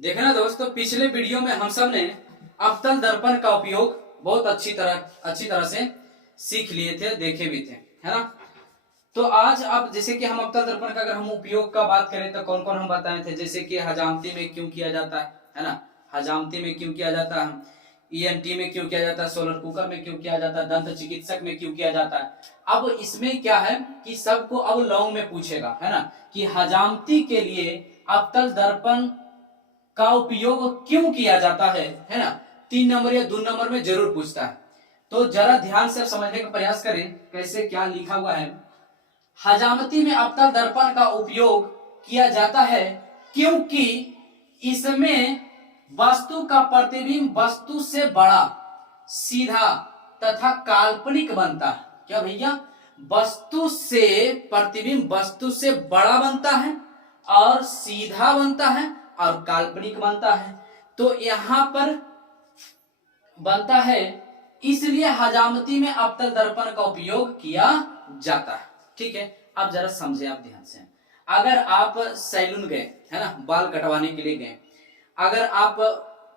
देखना दोस्तों, पिछले वीडियो में हम सब ने अवतल दर्पण का उपयोग बहुत अच्छी तरह से सीख लिए थे, देखे भी थे, है ना। तो आज अब जैसे कि हम अवतल दर्पण का अगर हम उपयोग का बात करें तो कौन कौन हम बताए थे, जैसे कि हजामती में क्यों किया जाता है ना, हजामती में क्यों किया जाता है, ईएनटी में क्यों किया जाता है, सोलर कुकर में क्यों किया जाता है, दंत चिकित्सक में क्यों किया जाता है। अब इसमें क्या है कि सबको अब लॉन्ग में पूछेगा, है ना, कि हजामती के लिए अवतल दर्पण का उपयोग क्यों किया जाता है ना। 3 नंबर या 2 नंबर में जरूर पूछता है। तो जरा ध्यान से समझने का प्रयास करें कैसे क्या लिखा हुआ है। हजामती में अवतल दर्पण का उपयोग किया जाता है क्योंकि इसमें वस्तु का प्रतिबिंब वस्तु से बड़ा, सीधा तथा काल्पनिक बनता है। क्या भैया, वस्तु से प्रतिबिंब वस्तु से बड़ा बनता है और सीधा बनता है और काल्पनिक बनता है। तो यहां पर बनता है, इसलिए हजामती में अवतल दर्पण का उपयोग किया जाता है। ठीक है, अब जरा समझे आप ध्यान से। अगर आप सैलून गए, है ना, बाल कटवाने के लिए गए, अगर आप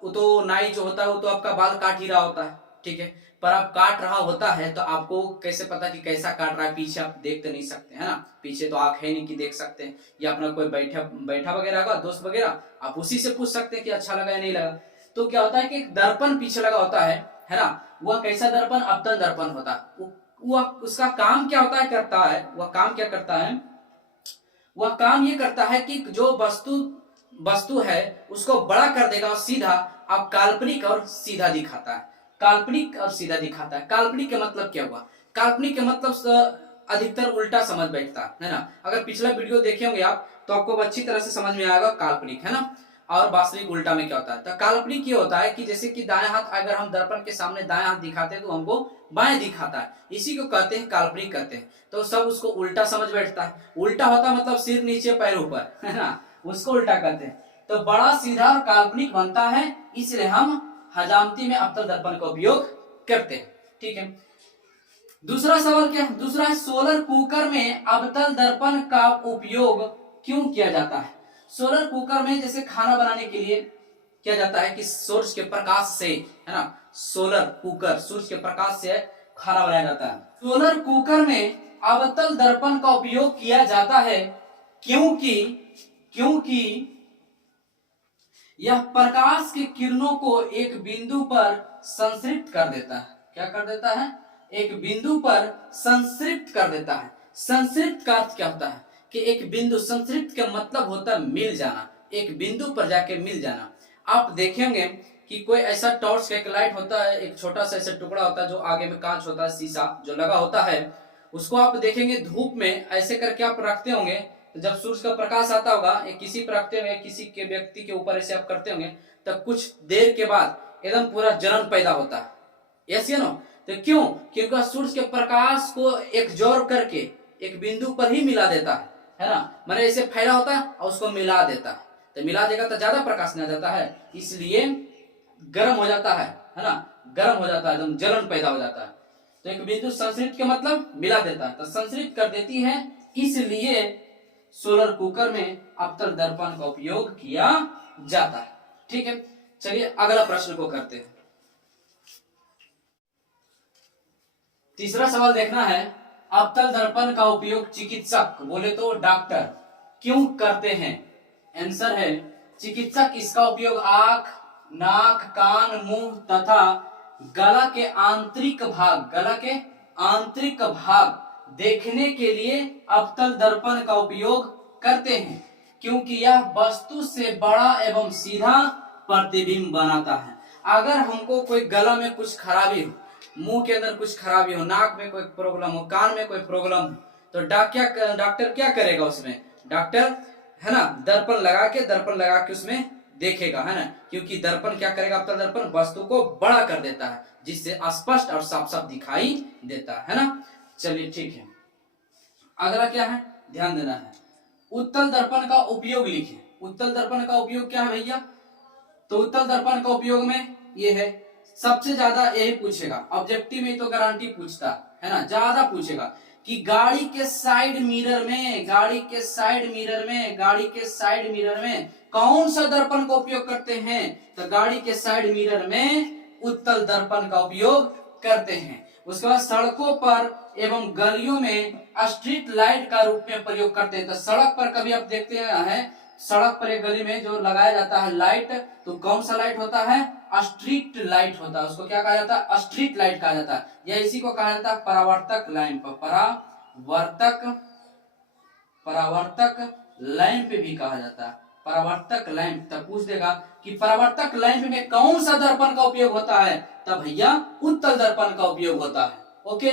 तो नाई जो होता है वो तो आपका बाल काट ही रहा होता है, ठीक है, पर आप काट रहा होता है तो आपको कैसे पता कि कैसा काट रहा है, पीछे आप देख तो नहीं सकते, है ना, पीछे तो आंख है नहीं कि देख सकते हैं, या अपना कोई बैठा वगैरह होगा दोस्त वगैरह, आप उसी से पूछ सकते हैं कि अच्छा लगा या नहीं लगा। तो क्या होता है कि एक दर्पण पीछे लगा होता है ना, वह कैसा दर्पण, अवतल दर्पण होता है। वह उसका काम क्या होता है, करता है, वह काम क्या करता है, वह काम ये करता है कि जो वस्तु है उसको बड़ा कर देगा और सीधा अब काल्पनिक और सीधा दिखाता है, काल्पनिक और सीधा दिखाता है। काल्पनिक के मतलब क्या हुआ, काल्पनिक के मतलब अधिकतर उल्टा समझ बैठता है ना। अगर पिछला वीडियो देखे होंगे आप तो आपको अच्छी तरह से समझ में आएगा काल्पनिक, है ना, और वास्तविक उल्टा में क्या होता है। तो काल्पनिक ये होता है कि जैसे कि दाएं हाथ अगर हम दर्पण के सामने दाएं हाथ दिखाते हैं तो हमको बाएं दिखाता है, इसी को कहते हैं काल्पनिक कहते हैं। तो सब उसको उल्टा समझ बैठता है। उल्टा होता मतलब सिर नीचे पैर ऊपर, है ना, उसको उल्टा कहते हैं। तो बड़ा सीधा और काल्पनिक बनता है, इसलिए हम हजामती में अवतल दर्पण का उपयोग करते हैं। ठीक है, दूसरा सवाल क्या है, दूसरा है सोलर कुकर में अवतल दर्पण का उपयोग क्यों किया जाता है। सोलर कुकर में जैसे खाना बनाने के लिए किया जाता है कि सूरज के प्रकाश से, है ना, सोलर कुकर सूरज के प्रकाश से खाना बनाया जाता है। सोलर कुकर में अवतल दर्पण का उपयोग किया जाता है क्योंकि क्योंकि यह प्रकाश की किरणों को एक बिंदु पर संतृप्त कर देता है। क्या कर देता है, एक बिंदु पर संतृप्त कर देता है। संतृप्त का अर्थ क्या होता है कि एक बिंदु, संतृप्त का मतलब होता है मिल जाना, एक बिंदु पर जाके मिल जाना। आप देखेंगे कि कोई ऐसा टॉर्च का एक लाइट होता है, एक छोटा सा ऐसा टुकड़ा होता है जो आगे में कांच होता है, शीशा जो लगा होता है, उसको आप देखेंगे धूप में ऐसे करके आप रखते होंगे, तो जब सूरज का प्रकाश आता होगा, एक किसी पर रखते होंगे, किसी के व्यक्ति के ऊपर ऐसे आप करते होंगे, तब कुछ देर के बाद एकदम पूरा जलन पैदा होता है। यस या नो, तो क्यों, क्योंकि सूरज के प्रकाश को एक जोर करके एक बिंदु पर ही मिला देता है ना, मैंने ऐसे फैला होता है और उसको मिला देता है, तो मिला देगा तो ज्यादा प्रकाश नहीं जाता है, इसलिए गर्म हो जाता है ना, गर्म हो जाता है, एकदम जलन पैदा हो जाता है। तो एक बिंदु संश्रित के मतलब मिला देता है, तो संश्रित कर देती है, इसलिए सोलर कुकर में अवतल दर्पण का उपयोग किया जाता है। ठीक है, चलिए अगला प्रश्न को करते हैं। तीसरा सवाल देखना है, अवतल दर्पण का उपयोग चिकित्सक बोले तो डॉक्टर क्यों करते हैं। आंसर है, चिकित्सक इसका उपयोग आंख, नाक, कान, मुंह तथा गला के आंतरिक भाग देखने के लिए अवतल दर्पण का उपयोग करते हैं क्योंकि यह वस्तु से बड़ा एवं सीधा प्रतिबिंब बनाता है। अगर हमको कोई गला में कुछ खराबी हो, मुंह के अंदर कुछ खराबी हो, नाक में कोई प्रॉब्लम हो, कान में कोई प्रॉब्लम हो, तो डॉक्टर क्या करेगा उसमें, डॉक्टर, है ना, दर्पण लगा के उसमें देखेगा, है ना, क्योंकि दर्पण क्या करेगा, अवतल दर्पण वस्तु को बड़ा कर देता है जिससे स्पष्ट और साफ साफ दिखाई देता है ना। चलिए ठीक है, अगला क्या है, ध्यान देना है, उत्तल दर्पण का उपयोग लिखें। उत्तल दर्पण का उपयोग क्या है भैया, तो उत्तल दर्पण का उपयोग में ये है, सबसे ज्यादा यही पूछेगा, ऑब्जेक्टिव में तो गारंटी पूछता है ना, ज्यादा पूछेगा कि गाड़ी के साइड मिरर में कौन सा दर्पण का उपयोग करते हैं? तो गाड़ी के साइड मिरर में उत्तल दर्पण का उपयोग करते हैं। उसके बाद सड़कों पर एवं गलियों में स्ट्रीट लाइट का रूप में प्रयोग करते हैं। तो सड़क पर कभी आप देखते हैं, सड़क पर एक गली में जो लगाया जाता है लाइट, तो कौन सा लाइट होता है? स्ट्रीट लाइट होता है। उसको क्या कहा जाता है? स्ट्रीट लाइट कहा जाता है, या इसी को कहा जाता है परावर्तक लैंप। परावर्तक लैंप भी कहा जाता है, परावर्तक लैंप। तब पूछ देगा कि परावर्तक लैंप में कौन सा दर्पण का उपयोग होता है? तब भैया उत्तल दर्पण का उपयोग होता है। ओके।